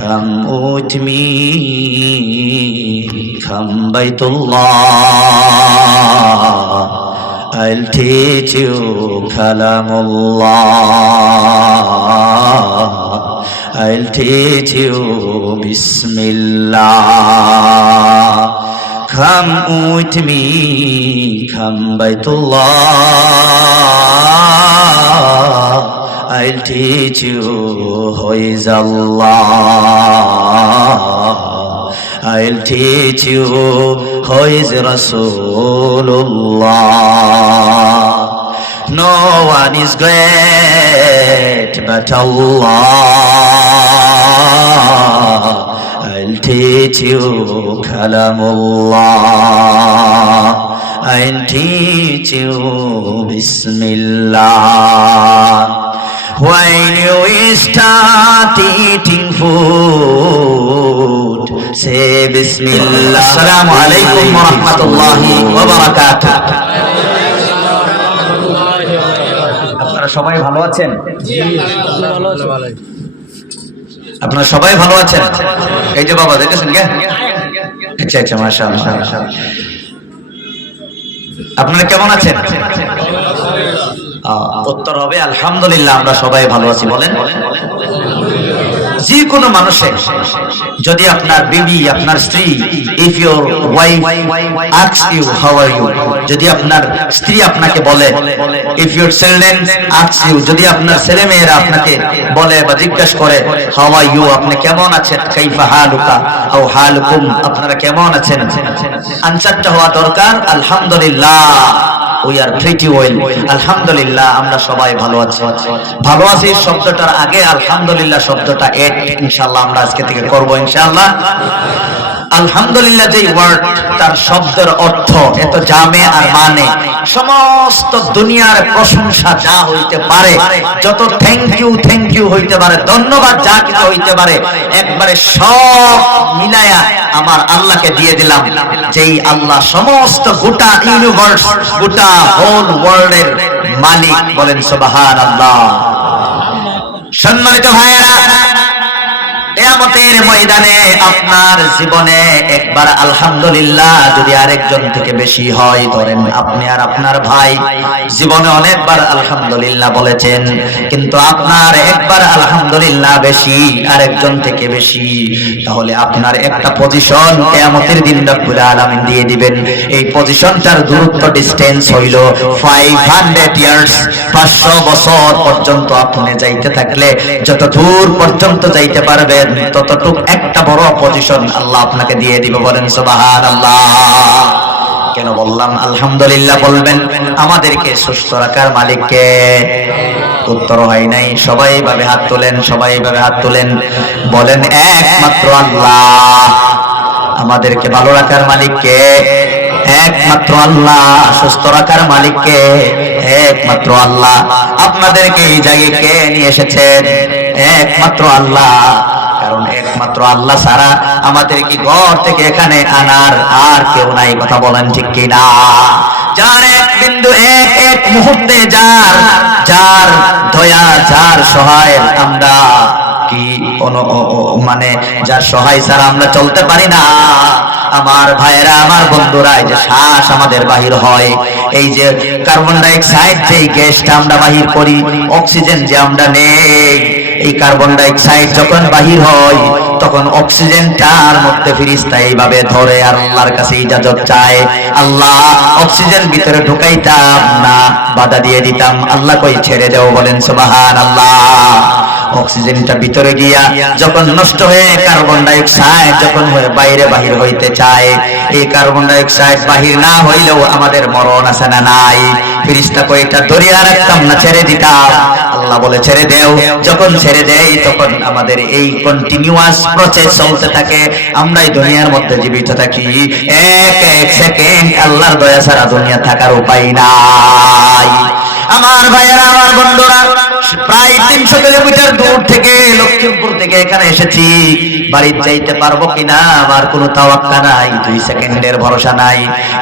Come with me, come Baitullah, I'll teach you Kalamullah, I'll teach you Bismillah. Come with me, come Baitullah, I'll teach you who is Allah, I'll teach you who is Rasulullah. No one is great but Allah, I'll teach you Kalamullah, I'll teach you Bismillah. When you start eating food, say Bismillah. Assalamu alaikum wa rahmatullahi wa barakatuh. আপনারা সবাই ভালো আছেন? আপনারা সবাই ভালো আছেন? এই যে বাবা দেখেছেন কে? আচ্ছা আচ্ছা, মাশাআল্লাহ। আপনারা কেমন আছেন? উত্তর হবে আলহামদুলিল্লাহ, আমরা সবাই ভালো আছি। বলেন, যে কোনো মানুষের যদি আপনার বিবি, আপনার স্ত্রী, if your wife asks you how are you, যদি আপনার স্ত্রী আপনাকে বলে, if your children asks you, যদি আপনার ছেলে মেয়েরা আপনাকে বলে বা জিজ্ঞাসা করে how are you, আপনি কেমন আছেন, কাইফা হালুকা আও হালুকুম, আপনারা কেমন আছেন, আনসারটা হওয়া দরকার আলহামদুলিল্লাহ, we are pretty well, আলহামদুলিল্লাহ, আমরা সবাই ভালো আছি। ভালো আছি শব্দটার আগে আলহামদুলিল্লাহ শব্দটা এড ইনশাআল্লাহ আমরা আজকে থেকে করব ইনশাআল্লাহ। আলহামদুলিল্লাহ যে ওয়ার্ড, তার শব্দের অর্থ এত জামে আর মানে, সমস্ত দুনিয়ার প্রশংসা যা হইতে পারে, যত থ্যাংক ইউ হইতে পারে, ধন্যবাদ যা কিছু হইতে পারে, একবারে সব মিলায়া আমার আল্লাহকে দিয়ে দিলাম, যেই আল্লাহ সমস্ত গোটা ইউনিভার্স, গোটা হোল ওয়ার্ল্ডের মালিক। বলেন সুবহানাল্লাহ। সম্মানিত ভাইয়েরা, কিয়ামতের ময়দানে আপনার জীবনে একবার আলহামদুলিল্লাহ যদি আরেকজন থেকে বেশি হয়, ধরেন আপনি আর আপনার ভাই জীবনে অনেকবার আলহামদুলিল্লাহ বলেছেন, কিন্তু আপনার একবার আলহামদুলিল্লাহ বেশি আরেকজন থেকে বেশি, তাহলে আপনার একটা পজিশন কিয়ামতের দিন রব্বুল আলামিন দিয়ে দিবেন। এই পজিশনটার দূরত্ব, ডিসটেন্স হইল 500 ইয়ার্স, 500 বছর পর্যন্ত আপনি যাইতে থাকলে যত দূর পর্যন্ত যাইতে পারবেন ততটুক একটা বড় পজিশন আল্লাহ আপনাকে দিয়ে দিবে। বলেন সুবহানাল্লাহ। কেন বললাম আলহামদুলিল্লাহ? বলবেন আমাদেরকে সুস্থ রাখার মালিক কে? উত্তর হয় নাই। সবাই ভাবে হাত তোলেন, সবাই ভাবে হাত তোলেন, বলেন একমাত্র আল্লাহ। আমাদেরকে ভালো রাখার মালিক কে? একমাত্র আল্লাহ। সুস্থ রাখার মালিক কে? একমাত্র আল্লাহ। আপনাদেরকে এই জায়গায় কে নিয়ে এসেছেন? একমাত্র আল্লাহ। কারণ একমাত্র আল্লাহ ছাড়া আমাদেরকে ঘর থেকে এখানে আনার আর কেউ নাই। কথা বলেন ঠিক কিনা? যার এক বিন্দু, এক মুহূর্তে যার দয়া, যার সহায় আমরা কি মানে যার সহায় ছাড়া আমরা চলতে পারি না। আমার ভাইয়েরা, আমার বন্ধুরা, এই যে শ্বাস আমাদের বাহির হয়, এই যে কার্বন ডাই অক্সাইড যে গ্যাসটা আমরা বাহির করি, অক্সিজেন যে আমরা নেই, এই কার্বন ডাই অক্সাইড যখন বাহির হয় তখন অক্সিজেনটার মধ্যে ফেরেশতা এইভাবে ধরে আর আল্লাহর কাছে ইজাজত চায়। আল্লাহ অক্সিজেন ভিতরে ঢুকাইতাম না, বাধা দিয়ে দিতাম। আল্লাহ কই ছেড়ে দাও। বলেন সুবহানাল্লাহ। অক্সিজেনটা ভিতরে গিয়া যখন নষ্ট হয়ে কার্বন ডাই অক্সাইড যখন বাইরে বাহির হইতে চায়, এই কার্বন ডাই অক্সাইড বাহির না হইলেও আমাদের মরণ আছে না নাই? ফেরেশতা কই এটা ধরিয়া রাখতাম না, ছেড়ে দিতাম। আল্লাহ বলে ছেড়ে দেও। যখন ছেড়ে দেই তখন আমাদের এই কন্টিনিউয়াস প্রসেস চলতে থাকে, আমরাই দুনিয়ার মধ্যে জীবিত থাকি। এক সেকেন্ড আল্লাহর দয়া ছাড়া দুনিয়া থাকার উপায় নাই। আমার ভাইয়েরা, আমার বন্ধুরা, প্রায় 300 কিলোমিটার দূর থেকে, লক্ষ্মীপুর থেকে এখানে এসেছি। বাড়ি যাইতে পারবো কিনা আমার কোনো তাওয়াক্কা নাই, 2 সেকেন্ডের ভরসা নাই।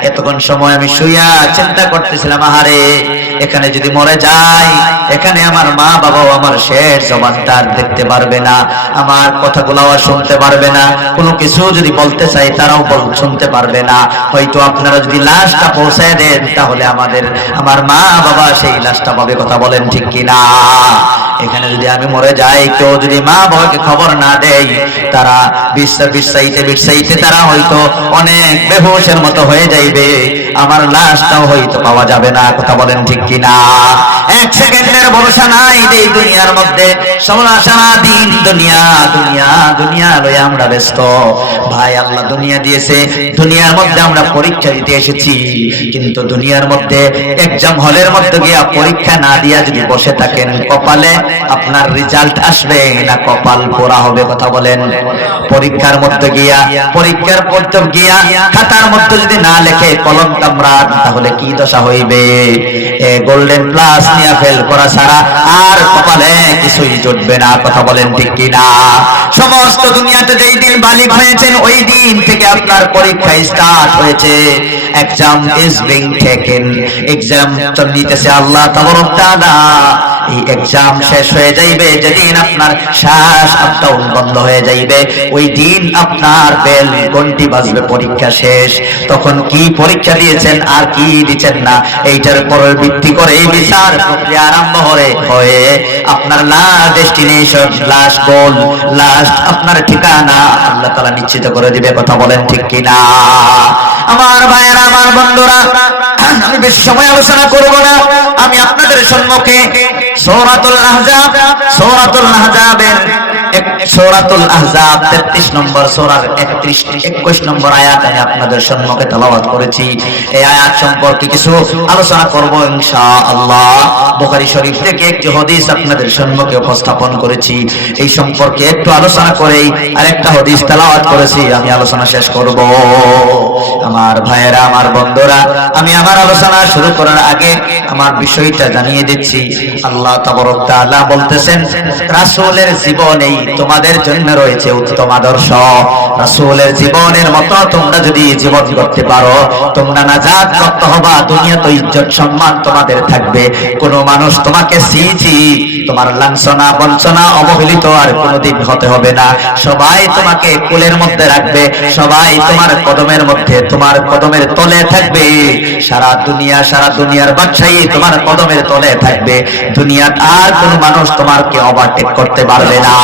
এতক্ষণ সময় আমি শুইয়া চিন্তা করতেছিলাম, আহারে এখানে যদি মরে যাই, এখানে আমার মা বাবাও আমার শেষ জবানটা দেখতে পারবে না, আমার কথাগুলো শুনতে পারবে না, কোনো কিছু যদি বলতে চাই তারাও শুনতে পারবে না। হয়তো আপনারা যদি লাশটা পৌঁছায় দেন তাহলে আমার মা বাবা সেই লাশটা পাবে। কথা বলেন ঠিক কিনা? এখানে যদি আমি মরে যাই, কেউ যদি মা বাবাকে খবর না দেয়, তারা বিশ্বাইতে তারা হয়তো অনেক বেহুশের মতো হয়ে যাইবে, আমার লাশটাও হয়তো পাওয়া যাবে না। কথা বলেন ঠিক কিনা? এক সেকেন্ডের ভরসা নাই এই দুনিয়ার মধ্যে। সারা দিন দুনিয়া দুনিয়া দুনিয়া লয়ে আমরা ব্যস্ত। ভাই আল্লাহ দুনিয়া দিয়েছে, দুনিয়ার মধ্যে আমরা পরীক্ষা দিতে এসেছি, কিন্তু দুনিয়ার মধ্যে এক্সাম হলের মধ্যে গিয়া পরীক্ষা না দিয়া যদি বসে থাকেন, কপালে আপনার রেজাল্ট আসবে না কপাল পোড়া হবে? কথা বলেন। পরীক্ষার মধ্যে গিয়া, পরীক্ষার পত্র গিয়া খাতার মধ্যে যদি না লেখে কলম কামড়ান, তাহলে কি দশা হইবে? গোল্ডেন প্লাস নিয়ে ফেল করা ছাড়া আর কপালে কিছুই জুটবে না। কথা বলেন ঠিক কিনা? সমস্ত দুনিয়াতে যেই দিন বালিক হয়েছেন ওই দিন থেকে আপনার পরীক্ষা স্টার্ট হয়েছে। Exam is being taken, exam নিতেছে আল্লাহ তাবারক তাআলা। এই এক্সাম শেষ হয়ে যাইবে যেদিন আপনার শ্বাস আপ ডাউন বন্ধ হয়ে যাইবে, ওই দিন আপনার বেল ঘন্টি বাজবে, পরীক্ষা শেষ। তখন কি পরীক্ষা দিয়েছেন আর কি দিচ্ছেন না, এইটার উপর ভিত্তি করে এই বিচার প্রক্রিয়া আরম্ভ হয়ে আপনার লাস্ট ডেস্টিনেশন, লাস্ট গোল, লাস্ট আপনার ঠিকানা আল্লাহ তাআলা নিশ্চিত করে দিবে। কথা বলেন ঠিক কিনা? আমার ভাইয়েরা, আমার বন্ধুরা, আমি বেশি সময় আলোচনা করব না। আমি আপনাদের সম্মুখে সূরাতুল আহজাব, সূরাতুল আহজাবের সূরাতুল আহজাব 33 নম্বর সূরার 21 নম্বর আয়াত আমি আপনাদের সম্মুখে তেলাওয়াত করেছি। এই আয়াত সম্পর্কে কিছু আলোচনা করব ইনশাআল্লাহ। বুখারী শরীফ থেকে একটি হাদিস আপনাদের সম্মুখে উপস্থাপন করেছি, এই সম্পর্কে একটু আলোচনা করেই আরেকটা হাদিস তেলাওয়াত করেছি, আমি আলোচনা শেষ করব। আমার ভাইয়েরা, আমার বন্ধুরা, আমি আমার আলোচনা শুরু করার আগে আমার বিষয়টা জানিয়ে দিচ্ছি। আল্লাহ তাবারক তাআলা বলতেছেন, রাসূলের জীবনেই তোমাদের জন্য রয়েছে উত্তম আদর্শ। রাসূলের জীবনের মতো তোমরা যদি জীবন করতে পারো, তোমরা নাজাত প্রাপ্ত হবা। দুনিয়াতে ইজ্জত সম্মান তোমাদের থাকবে, কোন মানুষ তোমাকে ছিছি, তোমার লাঞ্ছনা বঞ্চনা অবহেলিত আর কোনোদিন হতে হবে না। সবাই তোমাকে কোলের মধ্যে রাখবে, সবাই তোমার কদমের মধ্যে, তোমার কদমের তলে থাকবে। সারা দুনিয়ার বাদশাহী তোমার কদমের তলে থাকবে। দুনিয়ার আর কোন মানুষ তোমাকে ওভারটেক করতে পারবে না।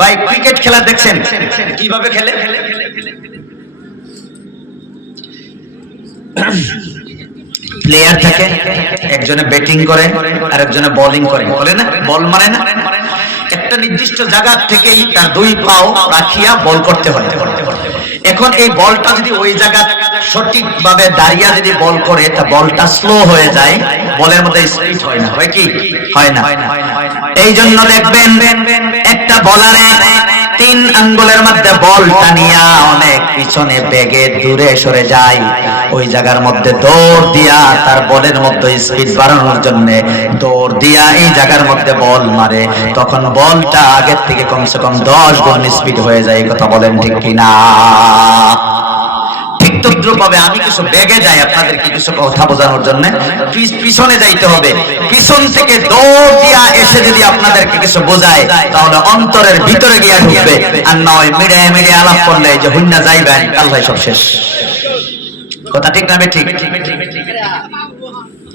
ভাই, ক্রিকেট খেলা দেখছেন কিভাবে খেলে? প্লেয়ার থাকে, একজনে ব্যাটিং করে আর একজনে বোলিং করে, বলে না? বল মানে না, একটা নির্দিষ্ট জায়গা থেকেই তার দুই পাও রাখিয়া বল করতে হয়। এখন এই বলটা যদি ওই জায়গা সঠিকভাবে দাঁড়িয়ে যদি বল করে, তা বলটা স্লো হয়ে যায়, বলের মধ্যে স্পিড হয় না। হয় কি? হয় না। এই জন্য দেখবেন একটা বলারে 3 আঙ্গুলের মধ্যে বল টানিয়া অনেক পিছনে বেগে দূরে সরে যায়, ওই জায়গার মধ্যে দৌড় দিয়া তার বলের মধ্যে স্পিড বাড়ানোর জন্য দৌড় দিয়া এই জায়গার মধ্যে বল মারে, তখন বলটা আগের থেকে কমসে কম 10 গুণ স্পিড হয়ে যায়। কথা বলেন ঠিক কিনা? তদ্রুপভাবে আমি কিছু বেগে যাই আপনাদেরকে কিছু কথা বোঝানোর জন্য, পিছনে যাইতে হবে। পিছন থেকে দৌড় দিয়া এসে যদি আপনাদেরকে কিছু বোঝায়, তাহলে অন্তরের ভিতরে গিয়া ঢুকবে, আর নয় মিডিয়া আলাপ করলে যে হুন্না যাইবেন কাল ভাই সব শেষ। কথা ঠিক না? ঠিক।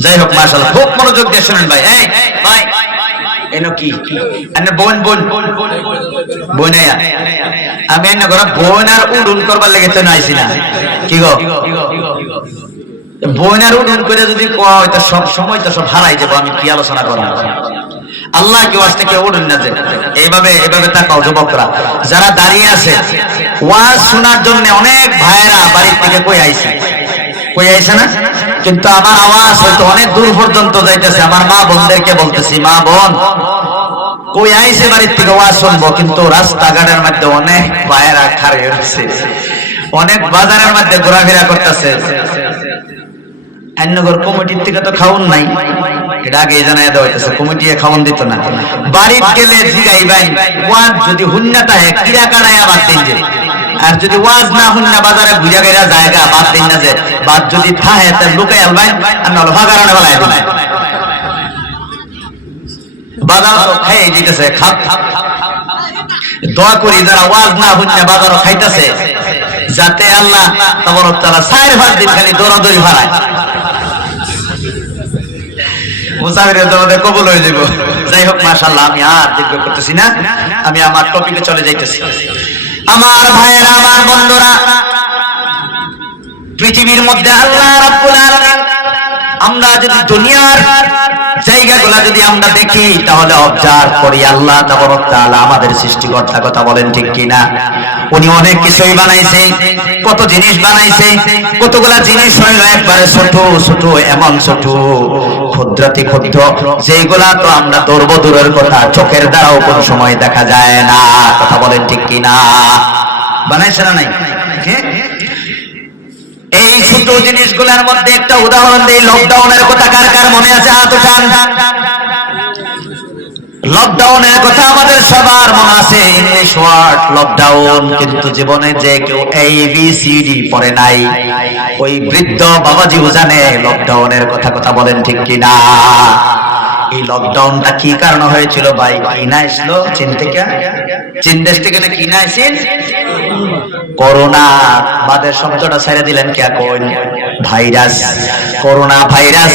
যাই হোক, মাশাআল্লাহ, খুব মনোযোগ দিয়ে শুনেন ভাই। এই ভাই, এনো কি আনে বোন আমি এনে ঘরে বোন আর উডুন করবার লেগে তো নাইছি না। কি গো, বোন আর উডুন করে যদি কোয়া হয়, সব সময় তো সব হারাই যাবো। আমি কি আলোচনা করলাম? আল্লাহ কি ওয়াজ থেকে উডুন না যে এইভাবে তাকাও যুবকরা যারা দাঁড়িয়ে আছে ওয়াজ শোনার জন্য। অনেক ভাইয়েরা বাড়ির থেকে কই আইছে না, কিন্তু আমার আওয়াজ হয়তো অনেক দূর পর্যন্ত যাইতেছে। আমার মা বোনদেরকে বলতেছি, মা বোন কই আইছে বাড়ির থেকে ওয়াজ শুনবো, কিন্তু রাস্তাঘাটের মধ্যে অনেক ভাইয়েরা খাড়ে হচ্ছে, অনেক বাজারের মধ্যে ঘোরাফেরা করতেছে। আইনগর কমিটির থেকে তো খাওন নাই, এটা আগে জানাই দেওয়া হইতেছে, কমিটি খাওন দিত না। বাড়ির গেলে জিগাইবেন ওয়াজ যদি হুন্নাটা হয় কিরা কারায় আবার দিন যে আর যদি ওয়াজ না হন না বাজারে ঘুরে গেরা জায়গা বাদ দিন না যে বাদ যদি থাকে তা লুকাই আলবাই আর নল ভাগারানে বলাই দিন বাজার তো খাই দিতেছে খাপ দোয়া করি যারা ওয়াজ না হন না বাজারও খাইতেছে যাতে আল্লাহ তাবারক তাআলা 4-5 দিন খালি দৌড়াদৌড়ি ভাড়ায় মুসাফিরের তোমাদের কবুল হয়ে যাব। যাই হোক মাশাআল্লাহ, আমি আর দীর্ঘ করতেছি না, আমি আমার টপিকে চলে যাইতেছি। আমার ভাইয়েরা, আমার বন্ধুরা, পৃথিবীর মধ্যে আল্লাহ রাব্বুল আলামিন, আমরা যদি দুনিয়ার জায়গাগুলো যদি আমরা দেখি তাহলে অবজার্ভ করি আল্লাহ তাবারক তাআলা আমাদের সৃষ্টিকর্তা, কথা বলেন ঠিক কিনা? উনি অনেক কিছুই বানাইছে, কত জিনিস বানাইছে, কতগুলা জিনিস হইল একবারে ছোট ছোট, এমন ছোট ক্ষুদ্রাতি ক্ষুদ্র যেগুলা তো আমরা ধরবো দূরের কথা, চোখের দ্বারাও কোন সময় দেখা যায় না, কথা বলেন ঠিক কিনা? বানাইছে না নাই? এই ছোট জিনিসগুলোর মধ্যে একটা উদাহরণ দেই, লকডাউনের কথা কার কার মনে আছে? হাত উঠান। লকডাউনের কথা আমাদের সবার মনে আছে, ইংলিশ ওয়ার্ড লকডাউন, কিন্তু জীবনে যে কেউ ABCD পড়ে নাই ওই বৃদ্ধ বাবাজিও জানে লকডাউনের কথা, কথা বলেন ঠিক কিনা? এই লকডাউনটা কি কারণে হয়েছিল ভাই? কিনা আসলো চীন থেকে, চীন দেশ থেকে না কিনা আসেন করোনা, বাদের শব্দটা ছেড়ে দিলেন কে? কোন ভাইরাস? Corona virus.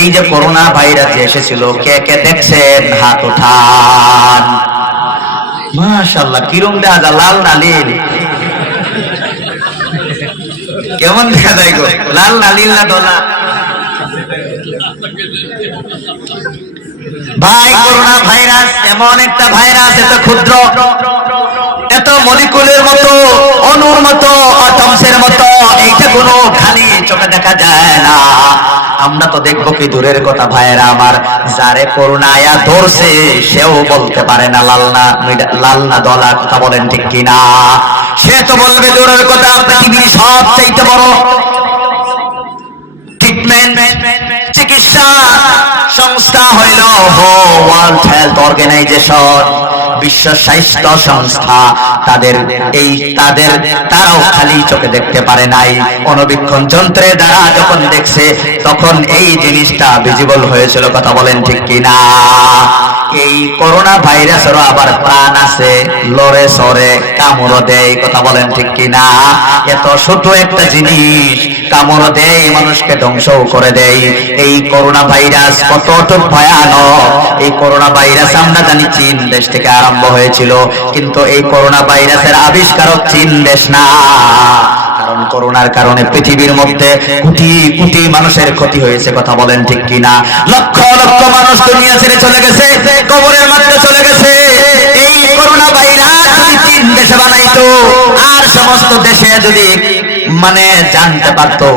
এই যে করোনা ভাইরাস এসেছিল, কে কে দেখছেন? হাত উঠান। মাশাআল্লাহ, কিরম দেখা যায়? লাল না নীল? কেমন দেখা যায় গো? লাল না নীল না ডলা? ভাই, করোনা ভাইরাস এমন একটা ভাইরাস, এত ক্ষুদ্র, এত মলিকুলের মতো, অণুর মতো, অ্যাটমসের মতো, এইটা কোনো খালি চোখে দেখা যায় না। আমরা তো দেখবো কি দূরের কথা ভাইয়েরা আমার, যারে করোনা আয়া ধরছে সেও বলতে পারে না লাল না দলা, কথা বলেন ঠিক কিনা? সে তো বলবে দূরের কথা পৃথিবীর সবচেয়ে বড় ট্রিটমেন্ট, চিকিৎসা সংস্থা হইল ওয়ার্ল্ড হেলথ অর্গানাইজেশন, বিশ্ব স্বাস্থ্য সংস্থা। তারাও খালি চোখে দেখতে পারে নাই, অণুবীক্ষণ যন্ত্রের দ্বারা যখন দেখছে তখন এই জিনিসটা ভিজিবল হয়েছিল, কথা বলেন ঠিক কিনা? এই করোনা ভাইরাসেরও আবার প্রাণ আছে, লড়ে সরে কামড় দেয়, কথা বলেন ঠিক কিনা? এত ছোট একটা জিনিস কামড় দেয়, মানুষকে ধ্বংসও করে দেয়। এই করোনা ভাইরাস কতটুকু ভয়ানক! এই করোনা ভাইরাস আমরা জানি চীন দেশ থেকে আরম্ভ হয়েছিল, কিন্তু এই করোনা ভাইরাসের আবিষ্কারক চীন দেশ না। কারণ করোনার কারণে পৃথিবীর মধ্যে কোটি কোটি মানুষের ক্ষতি হয়েছে, কথা বলেন ঠিক কিনা? লক্ষ লক্ষ মানুষ দুনিয়া ছেড়ে চলে গেছে, কবরের মধ্যে চলে গেছে। এই করোনা ভাইরাস যদি চীন দেশে বানাইতো আর সমস্ত দেশে যদি জানতে পারতো,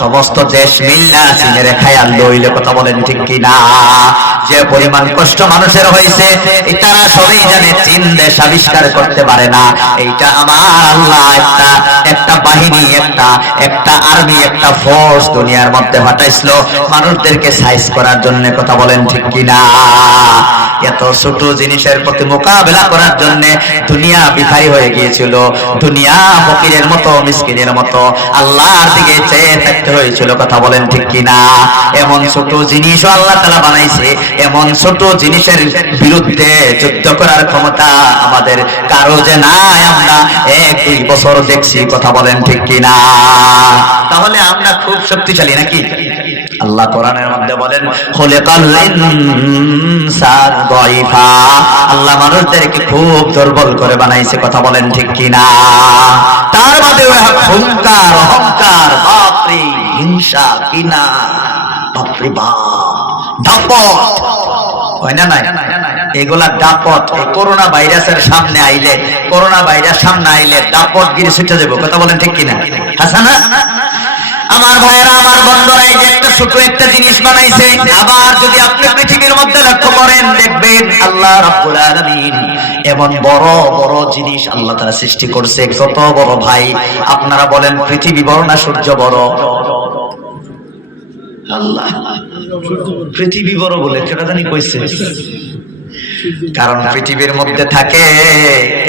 সমস্ত দেশ মিল্লা চীনের খায়াল লইলে, কথা বলেন ঠিক কিনা? যে পরিমাণ কষ্ট মানুষের হয়েছে তারা সবাই জানে, চীন দেশ আবিষ্কার করতে পারে না। এইটা আমার আল্লাহ একটা বাহিনী, একটা আর্মি, একটা ফোর্স দুনিয়ার মধ্যে পাঠাইছিল মানুষদেরকে সাইজ করার জন্য, কথা বলেন ঠিক কিনা? এত ছোট জিনিসের প্রতি মোকাবেলা করার জন্য দুনিয়া বিখারি হয়ে গিয়েছিল, দুনিয়া ফকিরের মতো, মিসকিনের মতো আল্লাহর দিকে চেয়ে থাকতে হয়েছিল, কথা বলেন ঠিক কিনা? এমন ছোট জিনিসও আল্লাহ তাআলা বানাইছে, এমন ছোট জিনিসের বিরুদ্ধে যুদ্ধ করার ক্ষমতা আমাদের কারো যে নাই। আমরা 1-2 বছর দেখছি, কথা বলেন ঠিক কিনা? তাহলে আমরা খুব শক্তিশালী নাকি? আল্লাহ কোরআনের মধ্যে বলেন, খুলিকাল ইনসান দাইফা, আল্লাহ মানুষদেরকে খুব দুর্বল করে বানাইছে, কথা বলেন ঠিক কিনা? তার মধ্যে অহংকার, বাপরে, হিংসা, কিনা, বাপরে বাপ, দাপট, হয় না? নাই এগুলা দাপট। এই করোনা ভাইরাসের সামনে আইলে, করোনা ভাইরাস সামনে আইলে দাপট গিরে ছুটে যাবো, কথা বলেন ঠিক কিনা? হাসানা আমার ভাইয়েরা, আমার বন্ধুরা, এই যে একটা ছোট একটা জিনিস বানাইছে। আবার যদি আপনি পৃথিবীর মধ্যে লক্ষ্য করেন, দেখবেন আল্লাহ রাব্বুল আলামিন এমন বড় বড় জিনিস আল্লাহ তাআলা সৃষ্টি করছে। কত বড় ভাই! আপনারা বলেন, পৃথিবী বড় না সূর্য বড়? আল্লাহ পৃথিবী বড় বলে কেটা জানি কইছে। কারণ পৃথিবীর মধ্যে থাকে,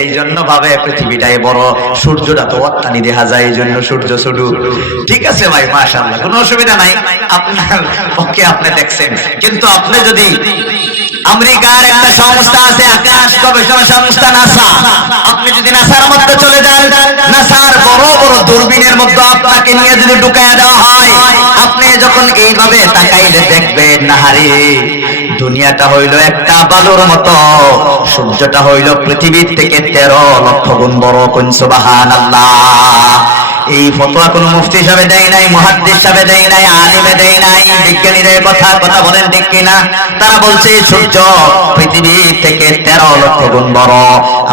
এই জন্য ভাবে পৃথিবীটাই বড়, সূর্যটা তো অত্যানি দেখা যায়, এই জন্য সূর্য শুধু। ঠিক আছে ভাই, মাশাআল্লাহ, কোনো অসুবিধা নাই, আপনার পক্ষে আপনি দেখছেন। কিন্তু আপনি যদি আমেরিকার একটা সংস্থা আছে, আকাশ গবেষণা সংস্থা নাসা, আপনি যদি নাসার মধ্যে চলে যান, নাসার বড় বড় দূরবীনের মধ্যে আপনাকে নিয়ে যদি ঢুকায়া দেওয়া হয়, আপনি যখন এইভাবে তাকাইলে দেখবেন, নাহারে দুনিয়াটা হইল একটা বালুর মতো, সূর্যটা হইল পৃথিবীর থেকে 13 লক্ষ গুণ বড়। কোন সুবহানাল্লাহ। এই ফতোয়া কোন মুফতি সাহেব দেয় নাই, মুহাদ্দিস সাহেব দেয় নাই, আলেমে দেয় নাই, বিজ্ঞানীদের কথা বলেন ঠিক কিনা? তারা বলছে সূর্য পৃথিবী থেকে 13 লক্ষ গুণ বড়।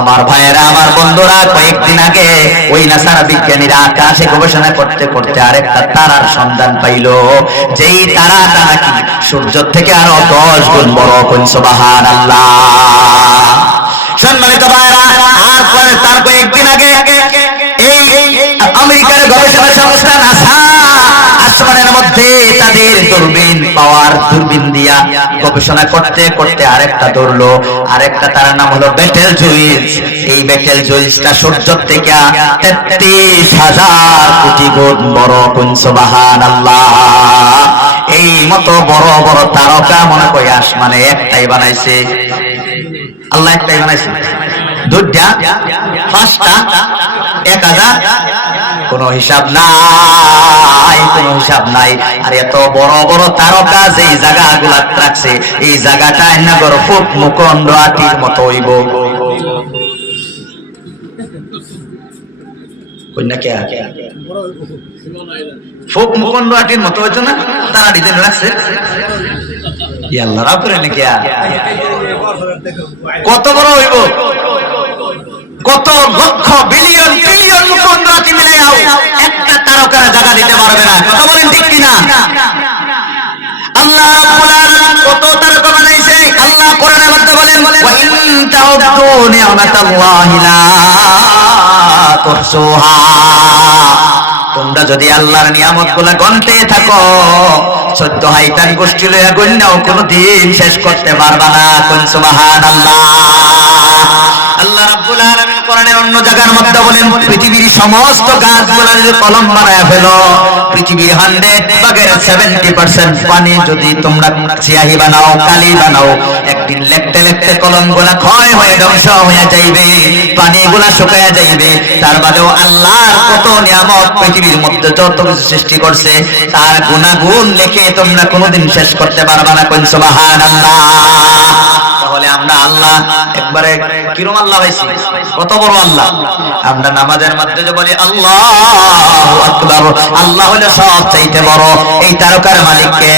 আমার ভাইয়েরা, আমার বন্ধুরা, কয়েকদিন আগে ওই নাসার বিজ্ঞানীরা আকাশে গবেষণা করতে করতে আরেকটা তারার সন্ধান পাইল, যেই তারাটা নাকি সূর্য থেকে আরো 10 গুণ বড়। কোন সুবহানাল্লাহ। সম্মানিত ভাইয়েরা, আর তার কয়েকদিন আগে এই আমেরিকার গবেষণা সংস্থা নাসা আসমানের মধ্যে তাদের দূরবীন দিয়া গবেষণা করতে করতে আরেকটা ধরলো, আরেকটা তার নাম হলো বেটেল জুইস। এই বেটেল জুইসটা সূর্য থেকে 33,000 কোটি গুণ বড়। কোন সুবহানাল্লাহ। এই মতো বড় বড় তারকা মনে করি আসমানে একটাই বানাইছে আল্লাহ, একটাই বানাইছে। দুইটা, পাঁচটা, 1000, কোন হিসাব নাই, কোন হিসাব নাই। আর এত বড় বড় তারকা যেই জায়গাগুলা রাখছে, এই জায়গাটা নগর ফুক মুকন্দ আটির মতো হইব। ফুক মুকন্দ আটির মতো হইতো না? তারা ডিজাইন রাখছে, কত বড় হইব? কত লক্ষ বিলিয়ন ট্রিলিয়ন মুকন্দাতি মিলাইয়াও একটা তারকার জায়গা দিতে পারবে না। কথা বলেন ঠিক কিনা? আল্লাহ রাব্বুল আলামিন কত তারকা বানাইছে। আল্লাহ কোরআনের মধ্যে বলেন, ওয়া ইন তাউদ্দু নি'মাতাল্লাহি লা তুহসুহা। তোমরা যদি আল্লাহর নিয়ামতগুলো গণতে থাকো, 14 হাইতান গোষ্ঠী লইয়া গণ্যাও কোনদিন শেষ করতে পারবা না। কোন সুবহানাল্লাহ। আল্লাহ রাব্বুল আলামিন কোরআনে অন্য জায়গার মধ্যে বলেন, পৃথিবীর সমস্ত গাছগুলো যদি কলম বানায় ফেলো, পৃথিবীর 100% পানি যদি তোমরা সিয়াহি বানাও, কালি বানাও, একদিন লিখতে লিখতে কলমগুলো ক্ষয় হয়ে ধ্বংস হয়ে যাইবে, পানিগুলো শুকায়া যাইবে। তার বাদেও আল্লাহর কত নিয়ামত পৃথিবীর মধ্যে যত কিছু সৃষ্টি করছে, তার গুণাগুণ লিখে তোমরা কোনোদিন শেষ করতে পারবা না। কোন সুবহানাল্লাহ। তাহলে আমরা আল্লাহ একবারে কিরম আল্লাহ পাইছি, কত বড় আল্লাহ। আমরা নামাজের মধ্যে যে বলি আল্লাহু আকবার, আল্লাহ হলো সবচাইতে বড়। এই তারকার মালিক কে?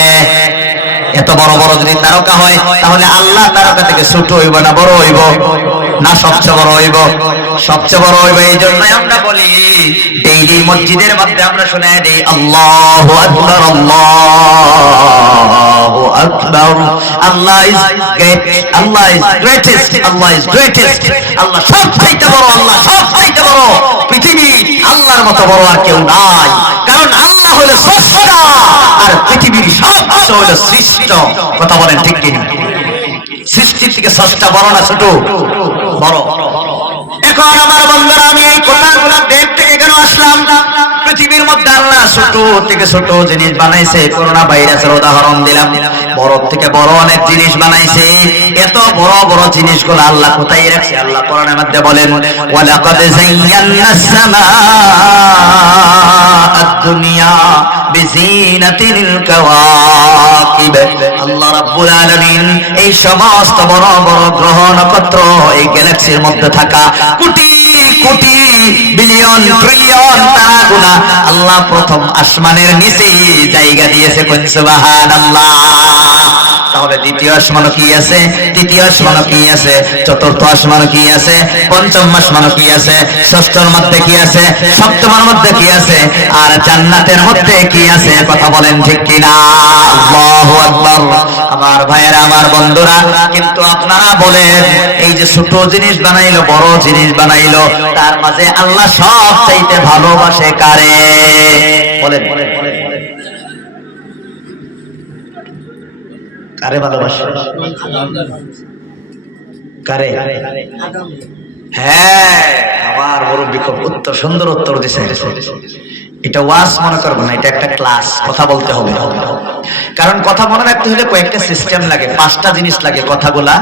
এত বড় বড় যদি তারকা হয়, তাহলে আল্লাহ তারকা থেকে ছোট হইব না বড় হইব? না, সবচেয়ে বড় হইব, সবচেয়ে বড় হইব। এই জন্যই আমরা বলি, ডেইলি মসজিদের মধ্যে আমরা শুনে দেই আল্লাহু আকবার, আল্লাহু আকবার, Allah is great, Allah is greatest, Allah is greatest. Allah সবচাইতে বড়, আল্লাহ সবচাইতে বড়। পৃথিবী আল্লাহর মতো বড় আর কেউ নাই, কারণ আল্লাহ হলো স্রষ্টা আর পৃথিবীর সব কিছু হলো সৃষ্ট। কথা বলেন ঠিক কিনা? সৃষ্টি থেকে স্রষ্টা বড় না ছোট? বড়। এখন আমার বন্ধুরা, আমি এই কথাগুলো দেখতে কেন আসলাম? পৃথিবীর মধ্যে আল্লাহ ছোট থেকে ছোট জিনিস বানাইছে। করোনা ভাইরাসের উদাহরণ দিলাম। বড় থেকে বড় অনেক জিনিস বানাইছে। এত বড় বড় জিনিসগুলো আল্লাহ কোথায় রাখছে? আল্লাহ কোরআনের মধ্যে বলেন, ওয়ালাকাদ যায়্যানাস সামাআদ দুনিয়া বিজিনাতিল কাওয়াকিব। আল্লাহ রাব্বুল আলামিন এই সমস্ত বড় বড় গ্রহ নক্ষত্র, এই গ্যালাক্সির মধ্যে থাকা কোটি কোটি বিলিয়ন ট্রিলিয়ন তারাগুলা আল্লাহ প্রথম আসমানের নিচে জায়গা দিয়েছে। কোন সুবহানাল্লাহ। তাহলে দ্বিতীয় আসমানও কি আছে, তৃতীয় আসমানও কি আছে, চতুর্থ আসমানও কি আছে, পঞ্চম আসমানও কি আছে, ষষ্ঠর মধ্যে কি আছে, সপ্তমের মধ্যে কি আছে, আর জান্নাতের মধ্যে কি আছে? কথা বলেন ঠিক কিনা? আল্লাহু আকবার। আমার ভাইয়েরা, আমার বন্ধুরা, কিন্তু আপনারা বলেন, এই যে ছোট জিনিস বানাইলো, বড় জিনিস বানাইলো, তার মাঝে আল্লাহ সব চাইতে ভালোবাসে কারে? বলেন, কারে ভালোবাসে? কারে? হ্যাঁ, আমার মুরব্বী খুব উত্তর, সুন্দর উত্তর দিছে। এটা ওয়াজ মনে করবো না, এটা একটা ক্লাস। কথা বলতে হবে, কারণ কথা মনে রাখতে হলে কয়েকটা সিস্টেম লাগে, 5টা জিনিস লাগে কথাগুলা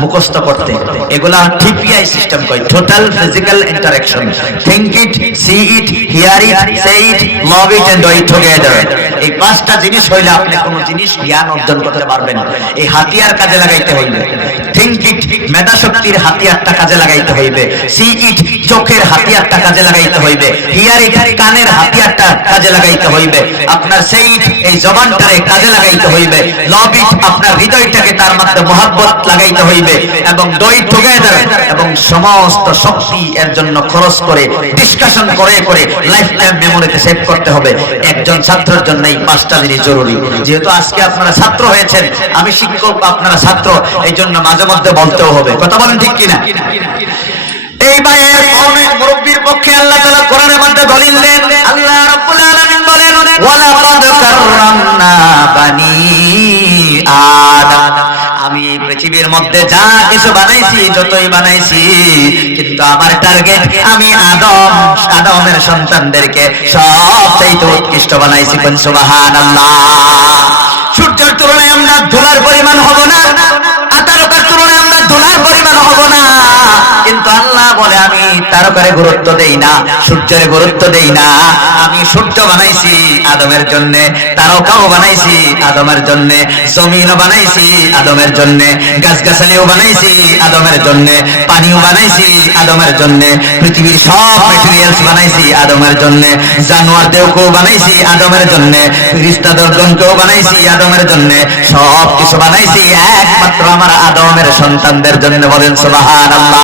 মুখস্থ করতে। এগুলা টিপিআই সিস্টেম কয়, total physical interaction. Think it, see it, hear it, say it, love it and do it together. এই 5টা জিনিস হইলে আপনি কোনো জিনিস জ্ঞান অর্জন করতে পারবেন। এই হাতিয়ার কাজে লাগাইতে হইবে। থিংক ইট, মেধা শক্তির হাতিয়ারটা কাজে লাগাইতে হইবে। সি ইট, চোখের হাতিয়ারটা কাজে লাগাইতে হইবে। হিয়ার ইট, কানের হাতিয়ারটা কাজে লাগাইতে হইবে। আপনার সেই এই জবানটারে কাজে লাগাইতে হইবে। লাভ ইট, আপনার হৃদয়টাকে তার মধ্যে মহব্বত লাগাইতে হইবে। এবং ডু ইট টুগেদার, এবং সমস্ত শক্তি এর জন্য খরচ করে ডিসকাশন করে করে লাইফ টাইম মেমোরিতে সেভ করতে হবে। একজন ছাত্রের জন্য এই 5টা জিনিস জরুরি। যেহেতু আজকে আপনারা ছাত্র হয়েছেন, আমি শিক্ষক, আপনারা ছাত্র, এই জন্য মাঝে মধ্যে বলতেও হবে। কথা বলেন ঠিক কিনা? এই ভাইয়ের অনেক মুরব্বির পক্ষে আল্লাহ তাআলা কোরআনের মধ্যে দলিল দেন। আল্লাহ রাব্বুল আলামিন বলেন, ওয়ালাকাদ কাররামনা বানি আদম। আমি এই পৃথিবীর মধ্যে যা কিছু বানাইছি, যতই বানাইছি, কিন্তু আমার টার্গেট আমি আদমের সন্তানদেরকে সবচেয়ে উৎকৃষ্ট বানাইছি। কোন সুবহানাল্লাহ। সূর্যের তুলনায় আমরা ধুলার পরিমাণ হব না, তারকার তুলনায় আমরা ধুলার পরিমাণ হব না, কিন্তু আল্লাহ বলে আমি তারকারে গুরুত্ব দেই না, সূর্যের গুরুত্ব দেই না। আমি সূর্য বানাইছি আদমের জন্য, তারকাও বানাইছি আদমের জন্য, জমিনও বানাইছি আদমের জন্য, গাছগাছালিও বানাইছি আদমের জন্য, পানিও বানাইছি আদমের জন্য, পৃথিবীর সব ম্যাটেরিয়ালস বানাইছি আদমের জন্য, জানোয়ারদেরকেও বানাইছি আদমের জন্য, ফেরেশতাদেরকেও বানাইছি আদমের জন্য, সব কিছু বানাইছি একমাত্র আমার আদমের সন্তানদের জন্য। বলেন সুবহানাল্লাহ।